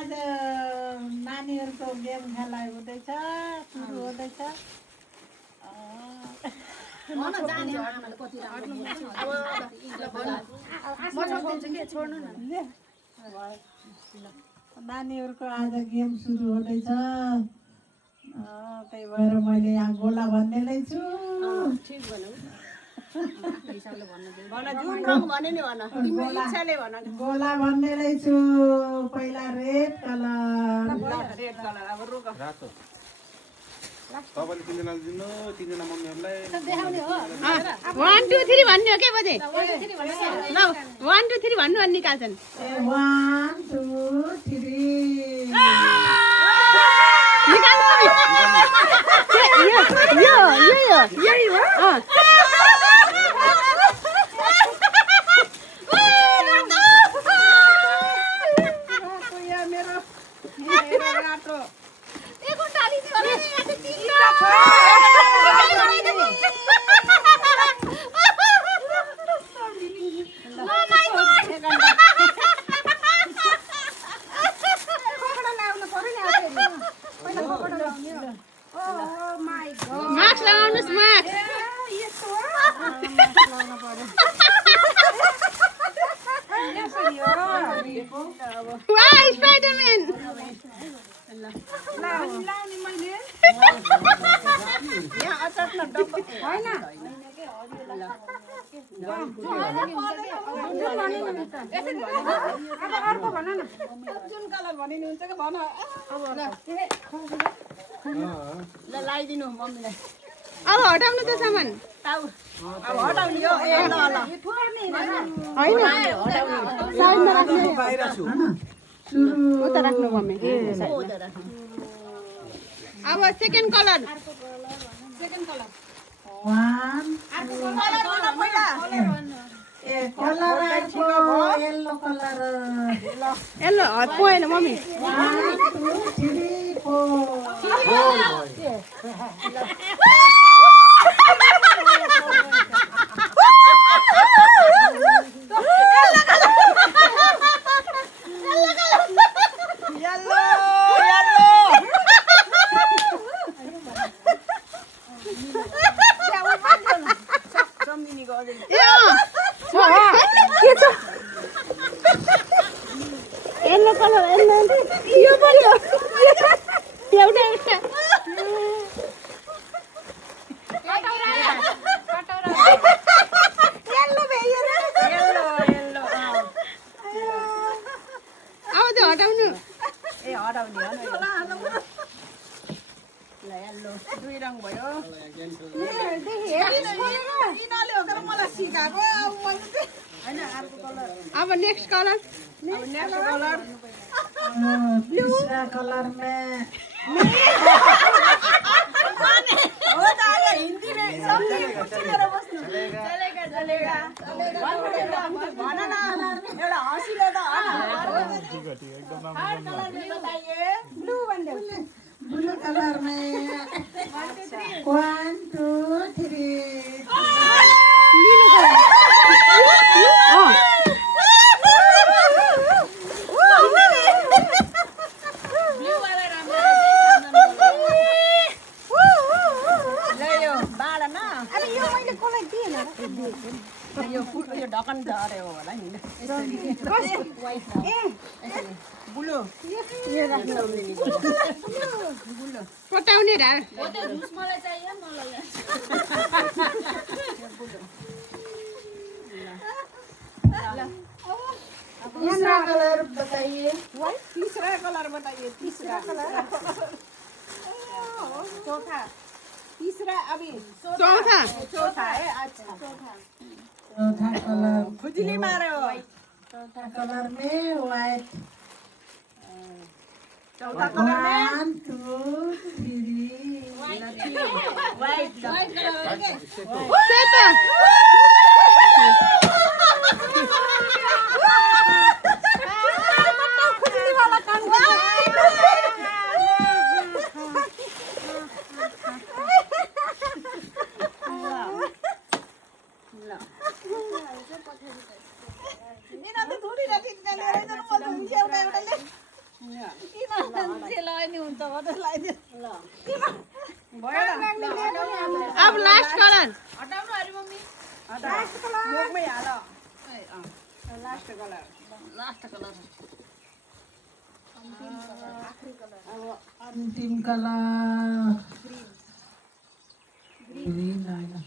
आज नानीहरूको गेम खेलाइ हुँदैछ, सुरु हुँदैछ। नानीहरूको आज गेम सुरु हुँदैछ, त्यही भएर मैले यहाँ गोला भन्नेलै छु। गोला भन्नेलै छु। पहिला रेड कलर। तपाईँले तिनजना दिनु, तिनजना मम्मीहरूलाई 1 2 3 भन्नु हो के बजे ल 1 2 3 भन्नु अनि निकाल्छन् 1 2 3 निकाल्नु यो यही हो मास्क लगाउनुस् मास्क वाह स्पाइडरम्यान लगाइदिनु मम्मीलाई अब हटाउनु त सामान अब हटाउनु यो ए ल ल हैन साइडमा राख्नु बाहिर छु उता राख्नु मम्मी अब सेकेन्ड कलर 1 कलर आएको येलो कलर एल्लो हात पोएन मम्मी 1 2 3 येल्लो कलर येल्लो यो पर्यो एउटा अब त हटाउनु ए हटाउने हो ल यल्लो दुई रङ भयो अब नेक्स्ट कलर तीसरा कलर में ब्लू कलर में 1 2 3 यो ढकन झऱ्यो होला नि बुलो पटाउने ढा तीसरा कलर बताइए तीसरा कलर बताइए तीसरा कलर चौथा तीसरा अभी चौथा है अच्छा चौथा कलर खुजली मारो चौथा कलर में व्हाइट चौथा कलर में 1 2 3 व्हाइट सेता खुजली वाला काम अब लास्ट कलर मुखमै हाल लास्ट कलर अन्तिम कलर ग्रीन आएगा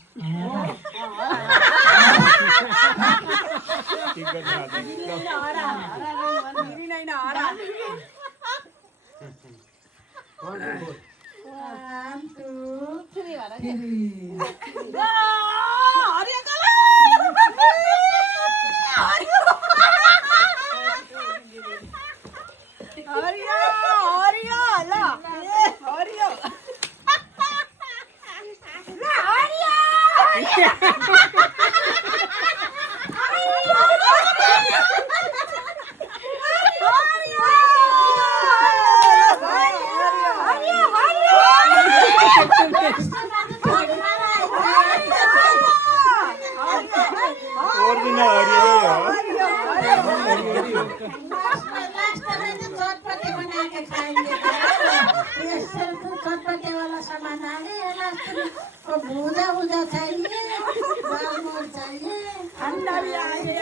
ठंडा भी आ गया